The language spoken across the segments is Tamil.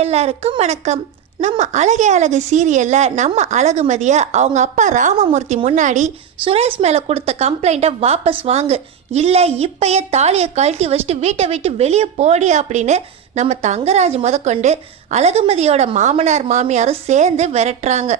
எல்லாருக்கும் வணக்கம். நம்ம அழகே அழகு சீரியலில் நம்ம அழகுமதியை அவங்க அப்பா ராமமூர்த்தி முன்னாடி சுரேஷ் மேலே கொடுத்த கம்ப்ளைண்ட்டை வாபஸ் வாங்கு, இல்லை இப்பயே தாலியை கழட்டி வச்சுட்டு வீட்டை விட்டு வெளியே போடி அப்படின்னு நம்ம தங்கராஜ் முதற்கொண்டு அழகுமதியோட மாமனார் மாமியாரும் சேர்ந்து விரட்டுறாங்க.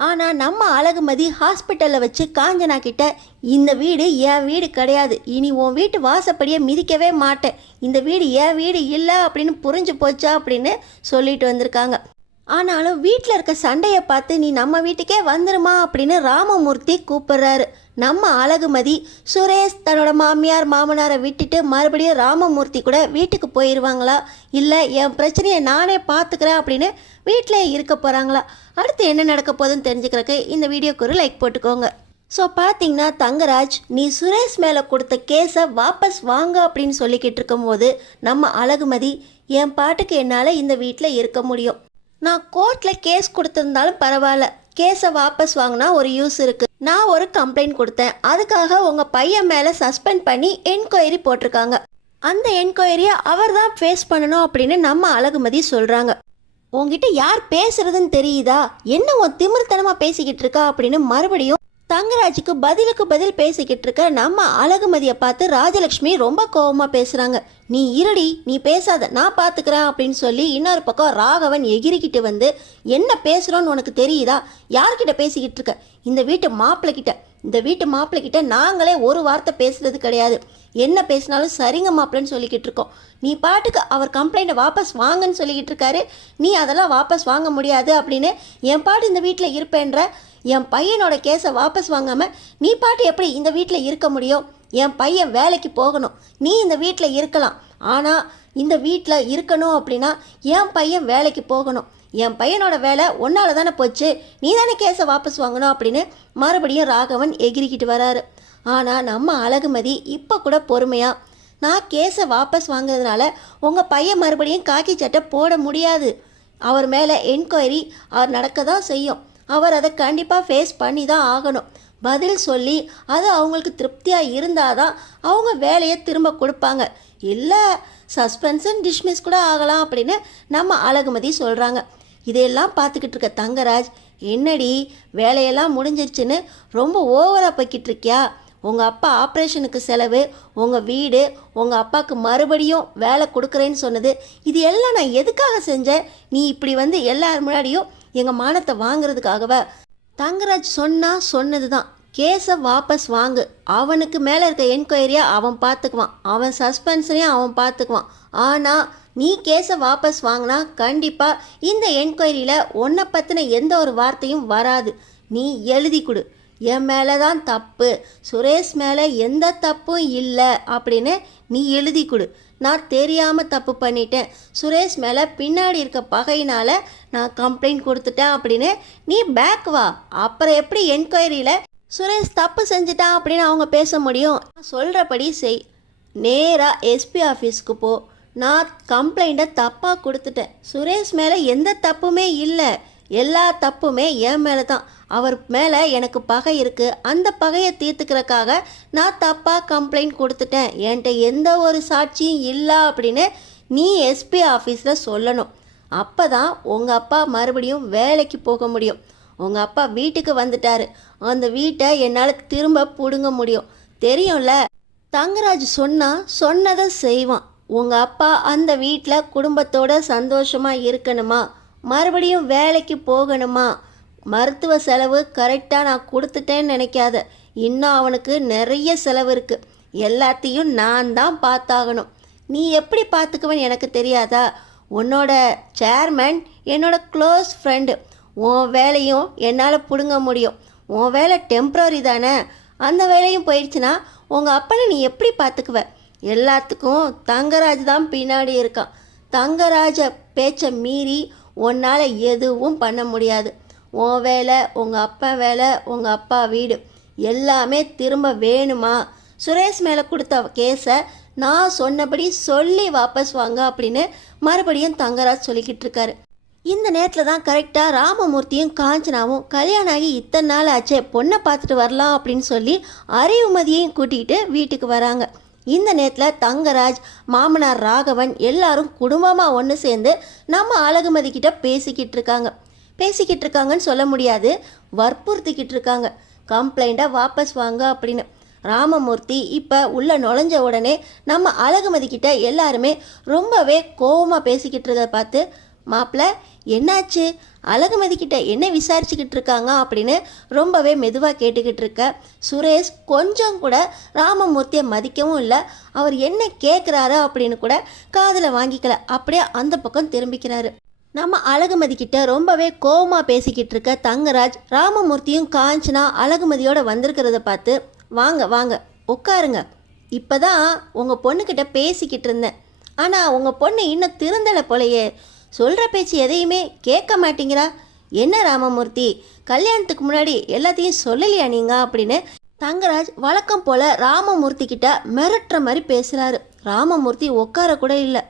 ஆனால் நம்ம அழகுமதி ஹாஸ்பிட்டலில் வச்சு காஞ்சனா கிட்ட, இந்த வீடு என் வீடு கிடையாது, இனி உன் வீட்டு வாசப்படியே மிதிக்கவே மாட்டேன், இந்த வீடு என் வீடு இல்லை அப்படின்னு புரிஞ்சு போச்சா அப்படின்னு சொல்லிட்டு வந்திருக்காங்க. ஆனாலும் வீட்டில் இருக்க சண்டையை பார்த்து நீ நம்ம வீட்டுக்கே வந்துருமா அப்படின்னு ராமமூர்த்தி கூப்பிடுறாரு. நம்ம அழகுமதி சுரேஷ் தன்னோட மாமியார் மாமனாரை விட்டுட்டு மறுபடியும் ராமமூர்த்தி கூட வீட்டுக்கு போயிடுவாங்களா, இல்லை என் பிரச்சனையை நானே பார்த்துக்கிறேன் அப்படின்னு வீட்டிலே இருக்க போகிறாங்களா, அடுத்து என்ன நடக்க போகுதுன்னு தெரிஞ்சுக்கிறக்கு இந்த வீடியோக்கு ஒரு லைக் போட்டுக்கோங்க. ஸோ பார்த்தீங்கன்னா தங்கராஜ் நீ சுரேஷ் மேலே கொடுத்த கேஸை வாபஸ் வாங்க அப்படின்னு சொல்லிக்கிட்டு இருக்கும்போது நம்ம அழகுமதி, என் பாட்டுக்கு என்னால் இந்த வீட்டில் இருக்க முடியும், நான் கோர்ட்டில் கேஸ் கொடுத்துருந்தாலும் பரவாயில்ல, கேஸை வாபஸ் வாங்கினா ஒரு யூஸ் இருக்குது, நான் ஒரு கம்ப்ளைண்ட் கொடுத்தேன், அதுக்காக உங்கள் பையன் மேலே சஸ்பெண்ட் பண்ணி என்கொயரி போட்டிருக்காங்க, அந்த என்கொயரியை அவர் தான் ஃபேஸ் பண்ணணும் அப்படின்னு நம்ம அழகுமதி சொல்கிறாங்க. உங்ககிட்ட யார் பேசுறதுன்னு தெரியுதா, என்ன உன் திமிர்த்தனமாக பேசிக்கிட்டு இருக்கா அப்படின்னு மறுபடியும் தங்கராஜுக்கு பதிலுக்கு பதில் பேசிக்கிட்டு இருக்க நம்ம அழகுமதியை பார்த்து ராஜலக்ஷ்மி ரொம்ப கோபமாக பேசுகிறாங்க. நீ இருடி, நீ பேசாத, நான் பார்த்துக்கிறேன் அப்படின்னு சொல்லி இன்னொரு பக்கம் ராகவன் எகிரிக்கிட்டு வந்து, என்ன பேசுகிறோன்னு உனக்கு தெரியுதா, யார்கிட்ட பேசிக்கிட்டு இருக்க, இந்த வீட்டு மாப்பிள்ளைக்கிட்ட நாங்களே ஒரு வார்த்தை பேசுறது கிடையாது, என்ன பேசினாலும் சரிங்க மாப்பிள்ளைன்னு சொல்லிக்கிட்டு இருக்கோம், நீ பாட்டுக்கு அவர் கம்ப்ளைண்ட்டை வாபஸ் வாங்கன்னு சொல்லிக்கிட்டு இருக்காரு, நீ அதெல்லாம் வாபஸ் வாங்க முடியாது அப்படின்னு என் பாட்டு இந்த வீட்டில் இருப்பேன்ற, என் பையனோட கேஸை வாபஸ் வாங்காமல் நீ பாட்டு எப்படி இந்த வீட்டில் இருக்க முடியும், என் பையன் வேலைக்கு போகணும், நீ இந்த வீட்டில் இருக்கலாம், ஆனால் இந்த வீட்டில் இருக்கணும் அப்படின்னா என் பையன் வேலைக்கு போகணும், என் பையனோட வேலை ஒன்றால் தானே போச்சு, நீ தானே கேஸை வாபஸ் வாங்கணும் அப்படின்னு மறுபடியும் ராகவன் எகிரிக்கிட்டு வராரு. ஆனால் நம்ம அழகுமதி இப்போ கூட பொறுமையாக, நான் கேஸை வாபஸ் வாங்குறதுனால உங்கள் பையன் மறுபடியும் காக்கி சட்டை போட முடியாது, அவர் மேலே என்கொயரி அவர் நடக்க தான் செய்யும், அவர் அதை கண்டிப்பாக ஃபேஸ் பண்ணி தான் ஆகணும், பதில் சொல்லி அது அவங்களுக்கு திருப்தியாக இருந்தால் தான் அவங்க வேலையை திரும்ப கொடுப்பாங்க, இல்லை சஸ்பென்ஷன் டிஸ்மிஸ் கூட ஆகலாம் அப்படின்னு நம்ம அழகுமதி சொல்கிறாங்க. இதையெல்லாம் பார்த்துக்கிட்டு இருக்க தங்கராஜ், என்னடி வேலையெல்லாம் முடிஞ்சிருச்சுன்னு ரொம்ப ஓவராக போய்கிட்டு இருக்கியா, உங்கள் அப்பா ஆப்ரேஷனுக்கு செலவு, உங்கள் வீடு, உங்கள் அப்பாவுக்கு மறுபடியும் வேலை கொடுக்குறேன்னு சொன்னது, இது எல்லாம் நான் எதுக்காக செஞ்சேன், நீ இப்படி வந்து எல்லார் முன்னாடியும் எங்கள் மானத்தை வாங்கிறதுக்காகவா. தங்கராஜ் சொன்னது தான், கேஸை வாபஸ் வாங்கு, அவனுக்கு மேலே இருக்க என்கொயரியை அவன் பார்த்துக்குவான், அவன் சஸ்பென்ஷனையும் அவன் பார்த்துக்குவான், ஆனால் நீ கேஸை வாபஸ் வாங்கினா கண்டிப்பாக இந்த என்கொயரியில் உன்னை பற்றின எந்த ஒரு வார்த்தையும் வராது, நீ எழுதி கொடு, என் மேலே தான் தப்பு, சுரேஷ் மேலே எந்த தப்பும் இல்லை அப்படின்னு நீ எழுதி கொடு, நான் தெரியாமல் தப்பு பண்ணிட்டேன், சுரேஷ் மேலே பின்னாடி இருக்க பகையினால் நான் கம்ப்ளைண்ட் கொடுத்துட்டேன் அப்படின்னு நீ பேக் வா, அப்புறம் எப்படி என்கொயரியில் சுரேஷ் தப்பு செஞ்சுட்டான் அப்படின்னு அவங்க பேச முடியும். சொல்கிறபடி செய், நேராக எஸ்பி ஆஃபீஸ்க்கு போ, நான் கம்ப்ளைண்ட்டை தப்பாக கொடுத்துட்டேன், சுரேஷ் மேலே எந்த தப்புமே இல்லை, எல்லா தப்புமே என் மேலே தான், அவர் மேலே எனக்கு பகை இருக்குது, அந்த பகையை தீர்த்துக்கிறதுக்காக நான் தப்பாக கம்ப்ளைண்ட் கொடுத்துட்டேன், என்கிட்ட எந்த ஒரு சாட்சியும் இல்லை அப்படின்னு நீ எஸ்பி ஆஃபீஸில் சொல்லணும், அப்போ தான் உங்கள் அப்பா மறுபடியும் வேலைக்கு போக முடியும், உங்கள் அப்பா வீட்டுக்கு வந்துட்டார், அந்த வீட்டை என்னால் திரும்ப பிடுங்க முடியும், தெரியும்ல. தங்கராஜ் சொன்னதை செய்வான், உங்கள் அப்பா அந்த வீட்டில் குடும்பத்தோடு சந்தோஷமாக இருக்கணுமா, மறுபடியும் வேலைக்கு போகணுமா, மருத்துவ செலவு கரெக்டாக நான் கொடுத்துட்டேன்னு நினைக்காத, இன்னும் அவனுக்கு நிறைய செலவு இருக்குது, எல்லாத்தையும் நான் தான் பார்த்தாகணும், நீ எப்படி பார்த்துக்குவேன்னு எனக்கு தெரியாதா, உன்னோட சேர்மன் என்னோட க்ளோஸ் ஃப்ரெண்டு, உன் வேலையும் என்னால் பிடுங்க முடியும், உன் வேலை டெம்ப்ரரி தானே, அந்த வேலையும் போயிடுச்சுன்னா உங்கள் அப்பனை நீ எப்படி பார்த்துக்குவ, எல்லாத்துக்கும் தங்கராஜ் தான் பின்னாடி இருக்கான், தங்கராஜை பேச்சை மீறி உன்னால் எதுவும் பண்ண முடியாது, உன் வேலை, உங்கள் அப்பா வேலை, உங்கள் அப்பா வீடு எல்லாமே திரும்ப வேணுமா, சுரேஷ் மேலே கொடுத்த கேஸை நான் சொன்னபடி சொல்லி வாபஸ் வாங்க அப்படின்னு மறுபடியும் தங்கராஜ் சொல்லிக்கிட்டு இருக்காரு. இந்த நேரத்தில் தான் கரெக்டாக ராமமூர்த்தியும் காஞ்சனாவும் கல்யாணம் ஆகி இத்தனை நாள் ஆச்சே, பொண்ணை பார்த்துட்டு வரலாம் அப்படின்னு சொல்லி அறிவுமதியையும் கூட்டிகிட்டு வீட்டுக்கு வராங்க. இந்த நேரத்தில் தங்கராஜ், மாமனார் ராகவன் எல்லாரும் குடும்பமாக ஒன்று சேர்ந்து நம்ம அழகுமதி கிட்ட பேசிக்கிட்டு இருக்காங்கன்னு சொல்ல முடியாது, வற்புறுத்திக்கிட்டு இருக்காங்க கம்ப்ளைண்ட்டாக வாபஸ் வாங்க அப்படின்னு. ராமமூர்த்தி இப்போ உள்ளே நுழைஞ்ச உடனே நம்ம அழகுமதி கிட்ட எல்லாருமே ரொம்பவே கோவமாக பேசிக்கிட்டு இருக்கிறத பார்த்து, மாப்பிள்ள என்னாச்சு, அழகுமதி கிட்ட என்ன விசாரிச்சுக்கிட்டு இருக்காங்க அப்படின்னு ரொம்பவே மெதுவாக கேட்டுக்கிட்டு இருக்க சுரேஷ் கொஞ்சம் கூட ராமமூர்த்தியை மதிக்கவும் இல்லை. அவர் என்ன கேட்குறாரு அப்படின்னு கூட காதில் வாங்கிக்கல. அப்படியே அந்த பக்கம் திரும்பிக்கிறாரு. நம்ம அழகுமதி கிட்ட ரொம்பவே கோவமாக பேசிக்கிட்டு இருக்க தங்கராஜ், ராமமூர்த்தியும் காஞ்சனா அழகுமதியோட வந்திருக்கிறத பார்த்து, வாங்க வாங்க உட்காருங்க, இப்போ தான் உங்கள் பொண்ணுக்கிட்ட பேசிக்கிட்டு இருந்தேன், ஆனால் உங்கள் பொண்ணு இன்னும் திருந்தலை போலையே, சொல்கிற பேச்சு எதையுமே கேட்க மாட்டேங்கிறா, என்ன ராமமூர்த்தி கல்யாணத்துக்கு முன்னாடி எல்லாத்தையும் சொல்லலையா நீங்கள் அப்படின்னு தங்கராஜ் வழக்கம் போல் ராமமூர்த்தி கிட்ட மிரட்டுற மாதிரி பேசுகிறாரு. ராமமூர்த்தி உட்கார கூட இல்லை.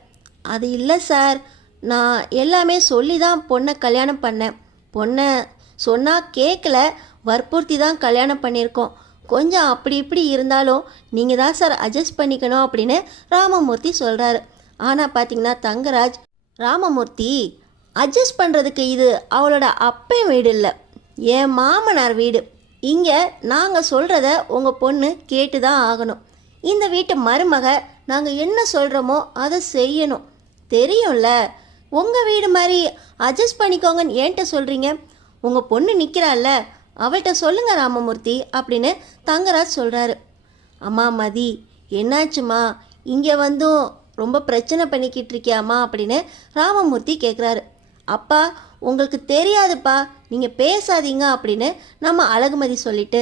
அது இல்லை சார், நான் எல்லாமே சொல்லி தான் பொண்ணை கல்யாணம் பண்ணேன், பொண்ணை சொன்னால் கேட்கல, வற்புறுத்தி தான் கல்யாணம் பண்ணியிருக்கோம், கொஞ்சம் அப்படி இப்படி இருந்தாலும் நீங்கள் தான் சார் அட்ஜஸ்ட் பண்ணிக்கணும் அப்படின்னு ராமமூர்த்தி சொல்கிறாரு. ஆனால் பார்த்தீங்கன்னா தங்கராஜ், ராமமூர்த்தி அட்ஜஸ்ட் பண்ணுறதுக்கு இது அவளோட அப்பன் வீடு இல்லை, என் மாமனார் வீடு, இங்கே நாங்கள் சொல்கிறத உங்கள் பொண்ணு கேட்டு தான் ஆகணும், இந்த வீட்டு மருமக நாங்கள் என்ன சொல்கிறோமோ அதை செய்யணும், தெரியும்ல, உங்கள் வீடு மாதிரி அட்ஜஸ்ட் பண்ணிக்கோங்கன்னு ஏன்ட்ட சொல்கிறீங்க, உங்கள் பொண்ணு நிற்கிறாள்ல அவள்கிட்ட சொல்லுங்க ராமமூர்த்தி அப்படின்னு தங்கராஜ் சொல்கிறாரு. அம்மா மதி என்னாச்சுமா, இங்கே வந்தும் ரொம்ப பிரச்சனை பண்ணிக்கிட்டு இருக்கியாம்மா அப்படின்னு ராமமூர்த்தி கேட்குறாரு. அப்பா உங்களுக்கு தெரியாதுப்பா, நீங்கள் பேசாதீங்க அப்படின்னு நம்ம அழகுமதி சொல்லிட்டு,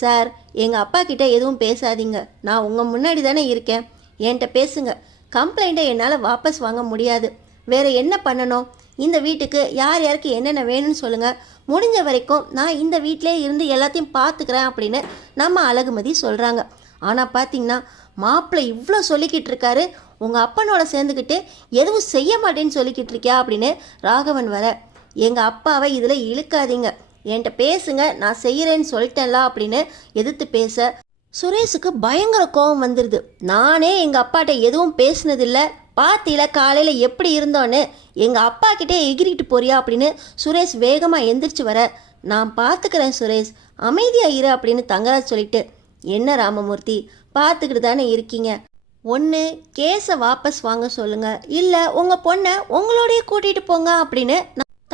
சார் எங்கள் அப்பா கிட்ட எதுவும் பேசாதீங்க, நான் உங்கள் முன்னாடி தானே இருக்கேன், என்கிட்ட பேசுங்க, கம்ப்ளைண்ட்டை என்னால் வாபஸ் வாங்க முடியாது, வேறு என்ன பண்ணணும், இந்த வீட்டுக்கு யார் யாருக்கு என்னென்ன வேணும்னு சொல்லுங்கள், முடிஞ்ச வரைக்கும் நான் இந்த வீட்டிலே இருந்து எல்லாத்தையும் பார்த்துக்கிறேன் அப்படின்னு நம்ம அழகுமதி சொல்கிறாங்க. ஆனால் பார்த்தீங்கன்னா மாப்பிள்ளை இவ்வளோ சொல்லிக்கிட்டு இருக்காரு, உங்கள் அப்பனோட சேர்ந்துக்கிட்டு எதுவும் செய்ய மாட்டேன்னு சொல்லிக்கிட்டு இருக்கியா அப்படின்னு ராகவன் வர, எங்கள் அப்பாவை இதில் இழுக்காதீங்க, என்கிட்ட பேசுங்க, நான் செய்கிறேன்னு சொல்லிட்டேன்ல அப்படின்னு எதிர்த்து பேச சுரேஷுக்கு பயங்கர கோபம் வந்துடுது. நானே எங்கள் அப்பாட்ட எதுவும் பேசினதில்லை, பாத்தியில காலையில் எப்படி இருந்தோன்னு எங்கள் அப்பா கிட்டே எகிரிட்டு போறியா அப்படின்னு சுரேஷ் வேகமாக எந்திரிச்சு வர, நான் பார்த்துக்கிறேன் சுரேஷ், அமைதியாக இரு அப்படின்னு தங்கராஜ் சொல்லிட்டு, என்ன ராமமூர்த்தி பார்த்துக்கிட்டு தானே இருக்கீங்க, ஒன்று கேஸை வாபஸ் வாங்க சொல்லுங்கள், இல்லை உங்கள் பொண்ணை உங்களோடையே கூட்டிகிட்டு போங்க அப்படின்னு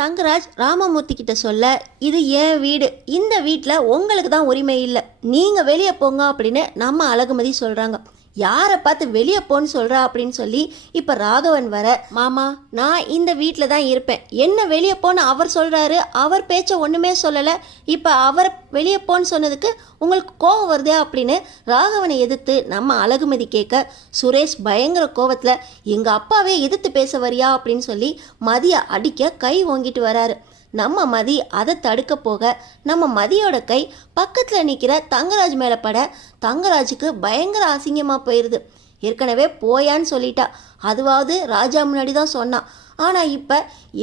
தங்கராஜ் ராமமூர்த்தி கிட்ட சொல்ல, இது என் வீடு, இந்த வீட்டில் உங்களுக்கு தான் உரிமை இல்லை, நீங்கள் வெளியே போங்க அப்படின்னு நம்ம அழகுமதி சொல்கிறாங்க. யாரை பார்த்து வெளியே போன்னு சொல்கிறா அப்படின்னு சொல்லி இப்போ ராகவன் வர, மாமா நான் இந்த வீட்டில் தான் இருப்பேன், என்ன வெளியே போன்னு அவர் சொல்கிறாரு, அவர் பேச்சை ஒன்றுமே சொல்லலை, இப்போ அவரை வெளியே போன்னு சொன்னதுக்கு உங்களுக்கு கோபம் வருதே அப்படின்னு ராகவனை எதிர்த்து நம்ம அழகுமதி கேட்க, சுரேஷ் பயங்கர கோவத்தில் எங்கள் அப்பாவே எதிர்த்து பேச வரியா அப்படின்னு சொல்லி மதியை அடிக்க கை ஓங்கிட்டு வராரு. நம்ம மதி அதை தடுக்க போக நம்ம மதியோட கை பக்கத்தில் நிற்கிற தங்கராஜ் மேலே பட தங்கராஜுக்கு பயங்கர அசிங்கமாக போயிடுது. ஏற்கனவே போயான்னு சொல்லிட்டா, அதுவாவது ராஜா முன்னாடி தான் சொன்னான், ஆனால் இப்போ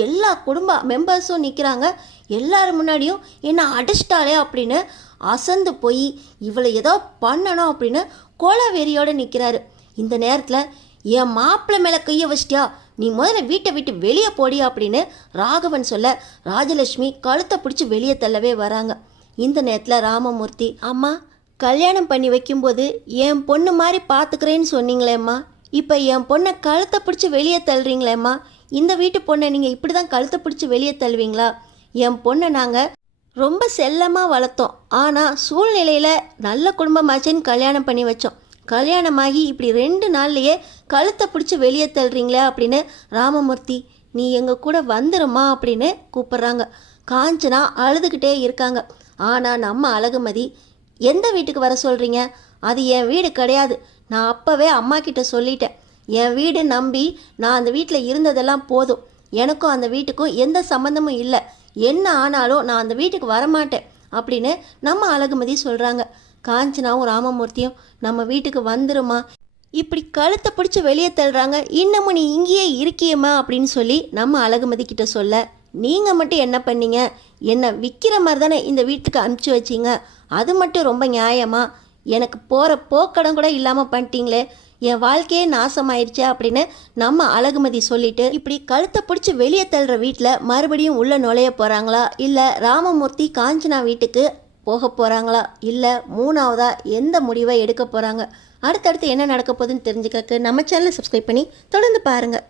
எல்லா குடும்ப மெம்பர்ஸும் நிற்கிறாங்க, எல்லாரும் முன்னாடியும் என்ன அடிச்சிட்டாலே அப்படின்னு அசந்து போய் இவளை ஏதோ பண்ணணும் அப்படின்னு கொலை வெறியோடு நிற்கிறாரு. இந்த நேரத்தில் என் மாப்பிள்ளை மேலே கையை வச்சிட்டியா, நீ முதல்ல வீட்டை விட்டு வெளியே போடி அப்படின்னு ராகவன் சொல்ல, ராஜலட்சுமி கழுத்தை பிடிச்சி வெளியே தள்ளவே வராங்க. இந்த நேரத்தில் ராமமூர்த்தி, அம்மா கல்யாணம் பண்ணி வைக்கும்போது என் பொண்ணு மாதிரி பார்த்துக்கிறேன்னு சொன்னீங்களேம்மா, இப்போ என் பொண்ணை கழுத்தை பிடிச்சி வெளியே தள்ளுறீங்களேம்மா, இந்த வீட்டு பொண்ணை நீங்கள் இப்படி தான் கழுத்தை பிடிச்சி வெளியே தள்ளுவீங்களா, என் பொண்ணை நாங்கள் ரொம்ப செல்லமாக வளர்த்தோம், ஆனால் சூழ்நிலையில் நல்ல குடும்பமாச்சேன்னு கல்யாணம் பண்ணி வச்சோம், கல்யாணமாகி இப்படி 2 நாள்லையே கழுத்தை பிடிச்சி வெளியே தள்ளுறீங்களே அப்படின்னு ராமமூர்த்தி, நீ எங்கள் கூட வந்துருமா அப்படின்னு கூப்பிட்றாங்க. காஞ்சனா அழுதுகிட்டே இருக்காங்க. ஆனால் நம்ம அழகுமதி, எந்த வீட்டுக்கு வர சொல்கிறீங்க, அது என் வீடு கிடையாது, நான் அப்போவே அம்மா கிட்ட சொல்லிட்டேன், என் வீடு நம்பி நான் அந்த வீட்டில் இருந்ததெல்லாம் போதும், எனக்கும் அந்த வீட்டுக்கும் எந்த சம்மந்தமும் இல்லை, என்ன ஆனாலும் நான் அந்த வீட்டுக்கு வரமாட்டேன் அப்படின்னு நம்ம அழகுமதி சொல்கிறாங்க. காஞ்சனாவும் ராமமூர்த்தியும், நம்ம வீட்டுக்கு வந்துருமா, இப்படி கழுத்தை பிடிச்சி வெளியே தள்ளுறாங்க, இன்னமும் நீ இங்கேயே இருக்கியம்மா அப்படின்னு சொல்லி நம்ம அழகுமதி கிட்ட சொல்ல, நீங்கள் மட்டும் என்ன பண்ணீங்க, என்னை விற்கிற மாதிரி தானே இந்த வீட்டுக்கு அனுப்பிச்சி வச்சிங்க, அது மட்டும் ரொம்ப நியாயமா, எனக்கு போகிற போக்கடம் கூட இல்லாமல் பண்ணிட்டீங்களே, என் வாழ்க்கையே நாசமாயிருச்சே அப்படின்னு நம்ம அழகுமதி சொல்லிட்டு இப்படி கழுத்தை பிடிச்சி வெளியே தள்ளுற வீட்டில் மறுபடியும் உள்ளே நுழைய போகிறாங்களா, இல்லை ராமமூர்த்தி காஞ்சனா வீட்டுக்கு போக போகிறாங்களா, இல்லை மூணாவதா எந்த முடிவை எடுக்க போகிறாங்க, அடுத்தடுத்து என்ன நடக்க போகுதுன்னு தெரிஞ்சுக்கிறதுக்கு நம்ம சேனலை சப்ஸ்கிரைப் பண்ணி தொடர்ந்து பாருங்கள்.